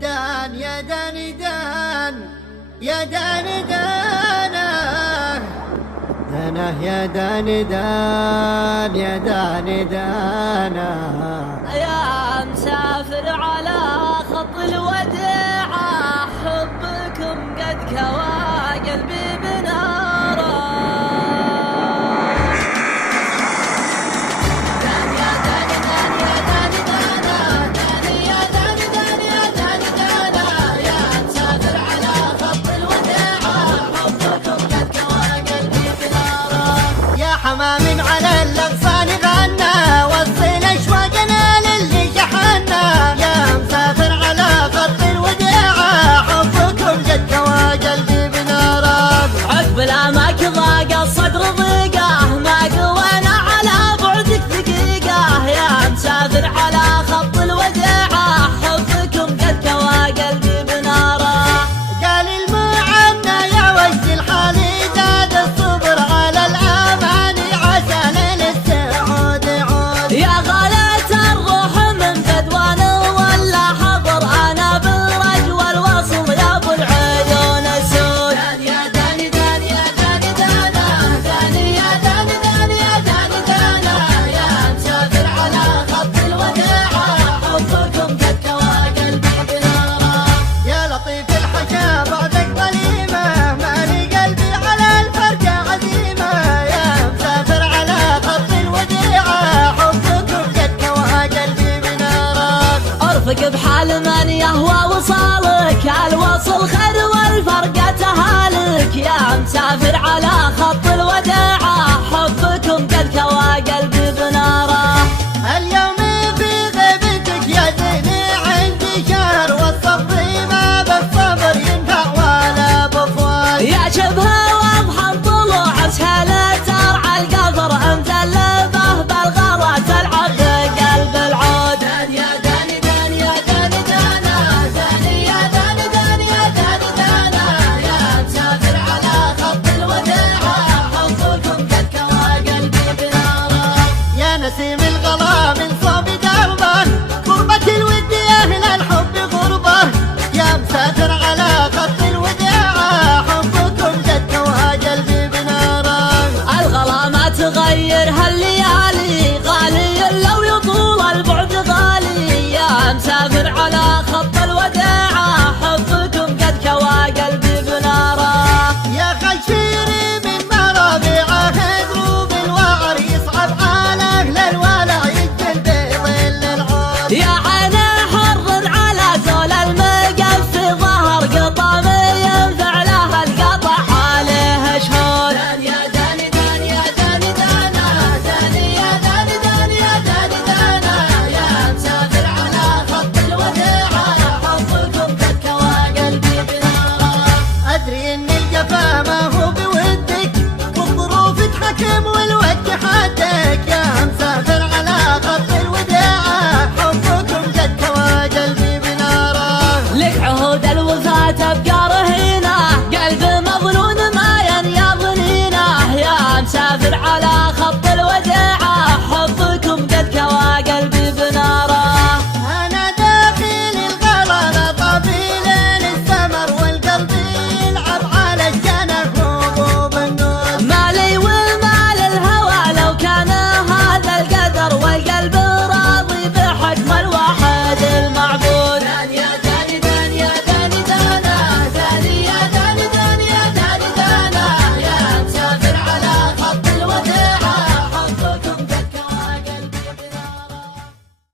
دان يا داني دان يا داني دانا دانا يا داني دان يا داني دانا يا مسافر على خط الوداع حبكم قد كوى قلبي بناره حمام على الأغصان غنى وصل أشواقنا للي جحنا يا مسافر على خط الوداع حبكم قد كوى قلبي بناره عقب الأماك ضاق الصدر ضيقه ما قوانا على بعدك دقيقه يا مسافر على خط الوداع حبكم قد كوى قلبي بناره قال المعنى يا وجه الحال زاد الصبر على الأمان يا غالة الروح من بدوان ولا حضر أنا بالرجوى الوصل يا أبو العيون السود يا داني داني يا داني دانا داني يا داني داني يا داني دانا يا مسافر على خط الوداع حبكم قد كوى قلبي بناره يا لطيف الحشا بعدك ظليمة مالي قلبي على الفرقة عزيمة يا مسافر على خط الوداع ارفق بحال من يهوى وصالك الوصل خير والفرقة تهالك يا مسافر على خط الوداع حبكم قد كوى قلبي بنار